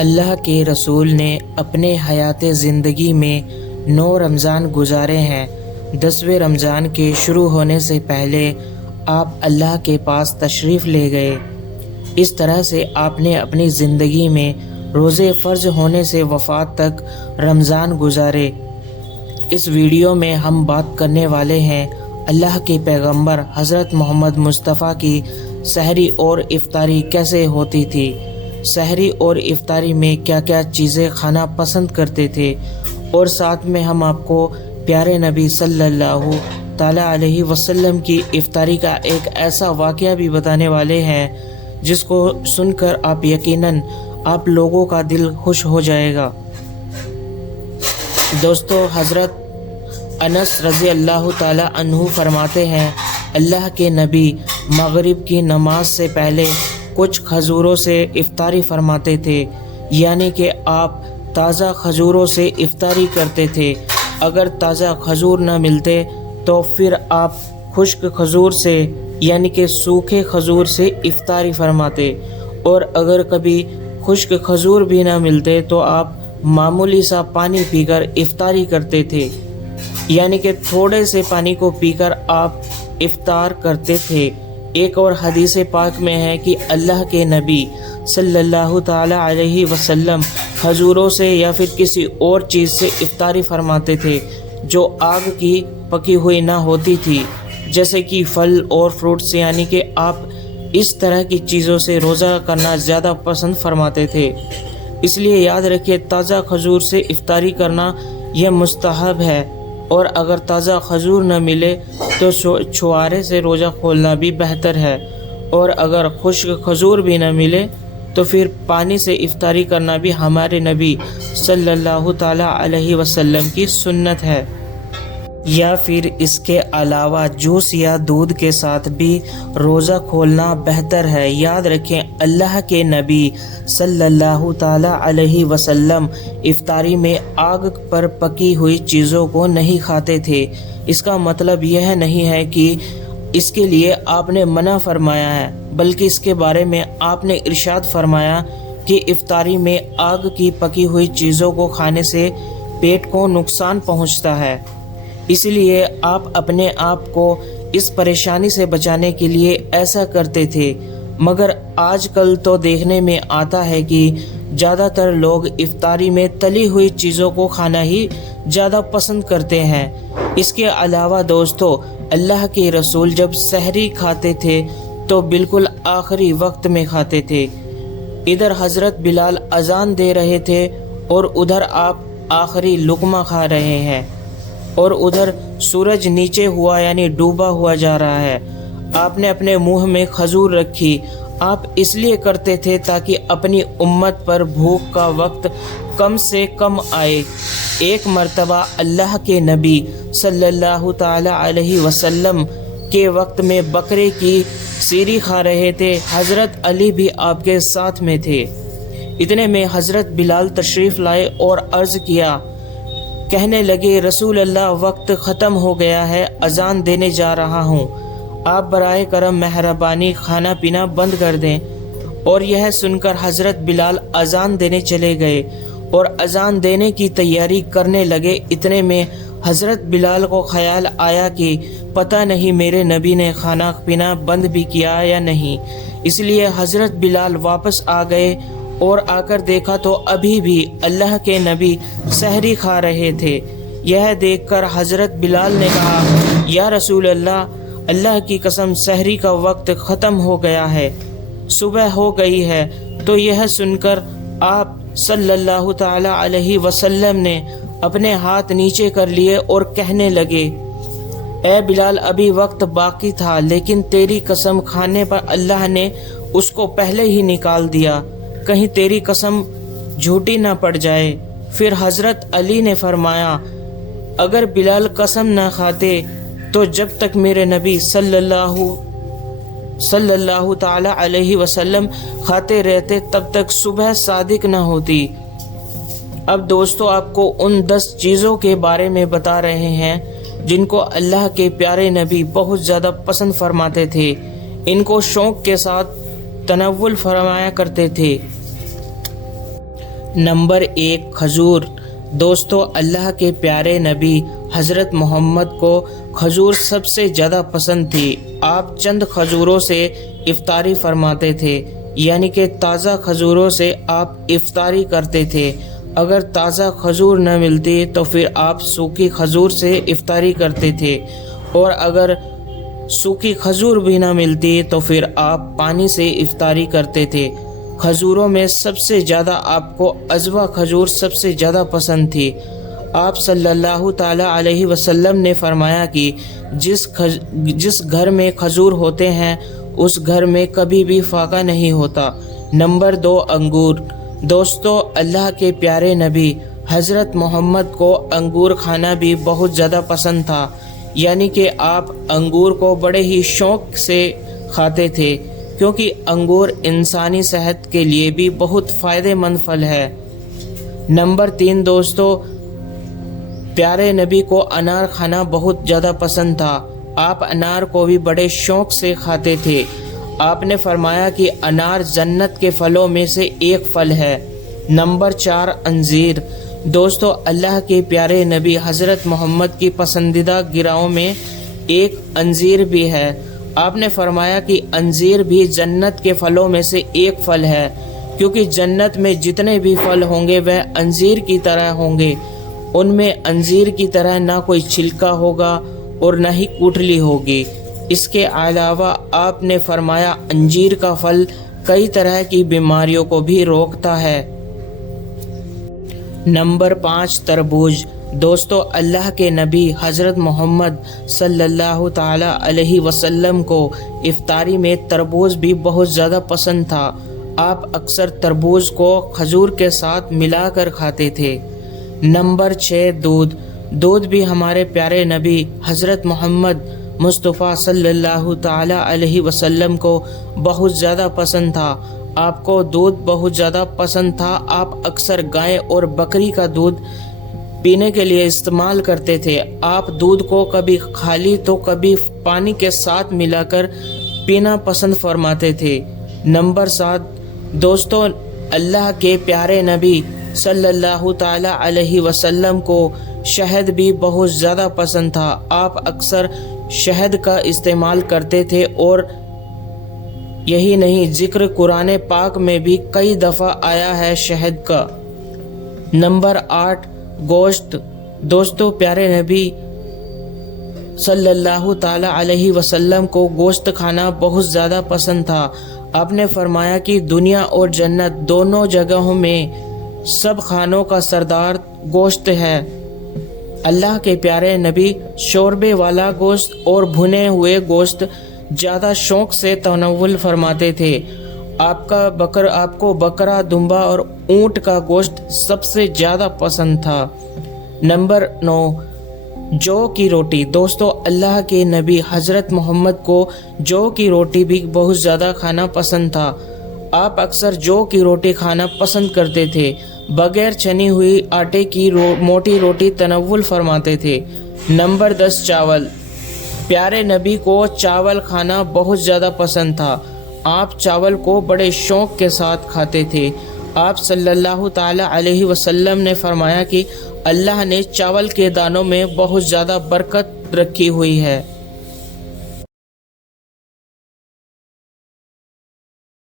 اللہ کے رسول نے اپنے حیات زندگی میں 9 رمضان گزارے ہیں۔ 10ویں رمضان کے شروع ہونے سے پہلے آپ اللہ کے پاس تشریف لے گئے۔ اس طرح سے آپ نے اپنی زندگی میں روزے فرض ہونے سے وفات تک رمضان گزارے۔ اس ویڈیو میں ہم بات کرنے والے ہیں اللہ کے پیغمبر حضرت محمد مصطفیٰ کی سحری اور افطاری کیسے ہوتی تھی، سحری اور افطاری میں کیا کیا چیزیں کھانا پسند کرتے تھے، اور ساتھ میں ہم آپ کو پیارے نبی صلی اللہ تعالیٰ علیہ وسلم کی افطاری کا ایک ایسا واقعہ بھی بتانے والے ہیں جس کو سن کر آپ یقیناً آپ لوگوں کا دل خوش ہو جائے گا۔ دوستو، حضرت انس رضی اللہ تعالیٰ عنہ فرماتے ہیں، اللہ کے نبی مغرب کی نماز سے پہلے کچھ کھجوروں سے افطاری فرماتے تھے، یعنی کہ آپ تازہ کھجوروں سے افطاری کرتے تھے۔ اگر تازہ کھجور نہ ملتے تو پھر آپ خشک کھجور سے یعنی کہ سوکھے کھجور سے افطاری فرماتے، اور اگر کبھی خشک کھجور بھی نہ ملتے تو آپ معمولی سا پانی پی کر افطاری کرتے تھے، یعنی کہ تھوڑے سے پانی کو پی کر آپ افطار کرتے تھے۔ ایک اور حدیث پاک میں ہے کہ اللہ کے نبی صلی اللہ تعالیٰ علیہ وسلم کھجوروں سے یا پھر کسی اور چیز سے افطاری فرماتے تھے جو آگ کی پکی ہوئی نہ ہوتی تھی، جیسے کہ پھل اور فروٹس، یعنی کہ آپ اس طرح کی چیزوں سے روزہ کرنا زیادہ پسند فرماتے تھے۔ اس لیے یاد رکھیے، تازہ کھجور سے افطاری کرنا یہ مستحب ہے، اور اگر تازہ کھجور نہ ملے تو چھوارے سے روزہ کھولنا بھی بہتر ہے، اور اگر خشک کھجور بھی نہ ملے تو پھر پانی سے افطاری کرنا بھی ہمارے نبی صلی اللہ تعالیٰ علیہ وسلم کی سنت ہے۔ یا پھر اس کے علاوہ جوس یا دودھ کے ساتھ بھی روزہ کھولنا بہتر ہے۔ یاد رکھیں، اللہ کے نبی صلی اللہ تعالیٰ علیہ وسلم افطاری میں آگ پر پکی ہوئی چیزوں کو نہیں کھاتے تھے۔ اس کا مطلب یہ نہیں ہے کہ اس کے لیے آپ نے منع فرمایا ہے، بلکہ اس کے بارے میں آپ نے ارشاد فرمایا کہ افطاری میں آگ کی پکی ہوئی چیزوں کو کھانے سے پیٹ کو نقصان پہنچتا ہے، اس لیے آپ اپنے آپ کو اس پریشانی سے بچانے کے لیے ایسا کرتے تھے۔ مگر آج کل تو دیکھنے میں آتا ہے کہ زیادہ تر لوگ افطاری میں تلی ہوئی چیزوں کو کھانا ہی زیادہ پسند کرتے ہیں۔ اس کے علاوہ دوستو، اللہ کے رسول جب سحری کھاتے تھے تو بالکل آخری وقت میں کھاتے تھے۔ ادھر حضرت بلال اذان دے رہے تھے اور ادھر آپ آخری لقمہ کھا رہے ہیں، اور ادھر سورج نیچے ہوا یعنی ڈوبا ہوا جا رہا ہے۔ آپ نے اپنے منہ میں کھجور رکھی۔ آپ اس لیے کرتے تھے تاکہ اپنی امت پر بھوک کا وقت کم سے کم آئے۔ ایک مرتبہ اللہ کے نبی صلی اللہ تعالیٰ علیہ وسلم کے وقت میں بکرے کی سیری کھا رہے تھے۔ حضرت علی بھی آپ کے ساتھ میں تھے۔ اتنے میں حضرت بلال تشریف لائے اور عرض کیا، کہنے لگے، رسول اللہ، وقت ختم ہو گیا ہے، اذان دینے جا رہا ہوں، آپ برائے کرم مہربانی کھانا پینا بند کر دیں۔ اور یہ سن کر حضرت بلال اذان دینے چلے گئے اور اذان دینے کی تیاری کرنے لگے۔ اتنے میں حضرت بلال کو خیال آیا کہ پتہ نہیں میرے نبی نے کھانا پینا بند بھی کیا یا نہیں۔ اس لیے حضرت بلال واپس آ گئے اور آ کر دیکھا تو ابھی بھی اللہ کے نبی سحری کھا رہے تھے۔ یہ دیکھ کر حضرت بلال نے کہا، یا رسول اللہ، اللہ کی قسم سحری کا وقت ختم ہو گیا ہے، صبح ہو گئی ہے۔ تو یہ سن کر آپ صلی اللہ تعالیٰ علیہ وسلم نے اپنے ہاتھ نیچے کر لیے اور کہنے لگے، اے بلال، ابھی وقت باقی تھا، لیکن تیری قسم کھانے پر اللہ نے اس کو پہلے ہی نکال دیا، کہیں تیری قسم جھوٹی نہ پڑ جائے۔ پھر حضرت علی نے فرمایا، اگر بلال قسم نہ کھاتے تو جب تک میرے نبی صلی اللہ تعالیٰ علیہ وسلم کھاتے رہتے تب تک صبح صادق نہ ہوتی۔ اب دوستو، آپ کو ان 10 چیزوں کے بارے میں بتا رہے ہیں جن کو اللہ کے پیارے نبی بہت زیادہ پسند فرماتے تھے، ان کو شوق کے ساتھ تناول فرمایا کرتے تھے۔ نمبر 1 کھجور۔ دوستو اللہ کے پیارے نبی حضرت محمد کو کھجور سب سے زیادہ پسند تھی۔ آپ چند کھجوروں سے افطاری فرماتے تھے، یعنی کہ تازہ کھجوروں سے آپ افطاری کرتے تھے۔ اگر تازہ کھجور نہ ملتی تو پھر آپ سوکھی کھجور سے افطاری کرتے تھے، اور اگر سوکھی کھجور بھی نہ ملتی تو پھر آپ پانی سے افطاری کرتے تھے۔ کھجوروں میں سب سے زیادہ آپ کو عجوہ کھجور سب سے زیادہ پسند تھی۔ آپ صلی اللہ تعالی علیہ وسلم نے فرمایا کہ جس گھر میں کھجور ہوتے ہیں اس گھر میں کبھی بھی فاقہ نہیں ہوتا۔ نمبر 2 انگور۔ دوستو اللہ کے پیارے نبی حضرت محمد کو انگور کھانا بھی بہت زیادہ پسند تھا، یعنی کہ آپ انگور کو بڑے ہی شوق سے کھاتے تھے، کیونکہ انگور انسانی صحت کے لیے بھی بہت فائدہ مند پھل ہے۔ نمبر 3 دوستو پیارے نبی کو انار کھانا بہت زیادہ پسند تھا۔ آپ انار کو بھی بڑے شوق سے کھاتے تھے۔ آپ نے فرمایا کہ انار جنت کے پھلوں میں سے ایک پھل ہے۔ نمبر 4 انجیر۔ دوستو اللہ کے پیارے نبی حضرت محمد کی پسندیدہ گراؤں میں ایک انجیر بھی ہے۔ آپ نے فرمایا کہ انجیر بھی جنت کے پھلوں میں سے ایک پھل ہے، کیونکہ جنت میں جتنے بھی پھل ہوں گے وہ انجیر کی طرح ہوں گے۔ ان میں انجیر کی طرح نہ کوئی چھلکا ہوگا اور نہ ہی کوٹلی ہوگی۔ اس کے علاوہ آپ نے فرمایا انجیر کا پھل کئی طرح کی بیماریوں کو بھی روکتا ہے۔ نمبر 5 تربوز۔ دوستو اللہ کے نبی حضرت محمد صلی اللہ تعالی علیہ وسلم کو افطاری میں تربوز بھی بہت زیادہ پسند تھا۔ آپ اکثر تربوز کو کھجور کے ساتھ ملا کر کھاتے تھے۔ نمبر 6 دودھ۔ دودھ بھی ہمارے پیارے نبی حضرت محمد مصطفیٰ صلی اللہ تعالی علیہ وسلم کو بہت زیادہ پسند تھا۔ آپ کو دودھ بہت زیادہ پسند تھا۔ آپ اکثر گائے اور بکری کا دودھ پینے کے لیے استعمال کرتے تھے۔ آپ دودھ کو کبھی خالی تو کبھی پانی کے ساتھ ملا کر پینا پسند فرماتے تھے۔ نمبر 7 دوستو اللہ کے پیارے نبی صلی اللہ تعالی علیہ وسلم کو شہد بھی بہت زیادہ پسند تھا۔ آپ اکثر شہد کا استعمال کرتے تھے، اور یہی نہیں ذکر قرآن پاک میں بھی کئی دفعہ آیا ہے شہد کا۔ نمبر 8 گوشت۔ دوستو پیارے نبی صلی اللہ تعالی علیہ وسلم کو گوشت کھانا بہت زیادہ پسند تھا۔ آپ نے فرمایا کہ دنیا اور جنت دونوں جگہوں میں سب کھانوں کا سردار گوشت ہے۔ اللہ کے پیارے نبی شوربے والا گوشت اور بھنے ہوئے گوشت زیادہ شوق سے تناول فرماتے تھے۔ آپ کو بکرا، دمبا اور اونٹ کا گوشت سب سے زیادہ پسند تھا۔ نمبر 9 جو کی روٹی۔ دوستو اللہ کے نبی حضرت محمد کو جو کی روٹی بھی بہت زیادہ کھانا پسند تھا۔ آپ اکثر جو کی روٹی کھانا پسند کرتے تھے۔ بغیر چھنی ہوئی آٹے کی موٹی روٹی تناول فرماتے تھے۔ نمبر 10 چاول۔ پیارے نبی کو چاول کھانا بہت زیادہ پسند تھا۔ آپ چاول کو بڑے شوق کے ساتھ کھاتے تھے۔ آپ صلی اللہ تعالی علیہ وسلم نے فرمایا کہ اللہ نے چاول کے دانوں میں بہت زیادہ برکت رکھی ہوئی ہے۔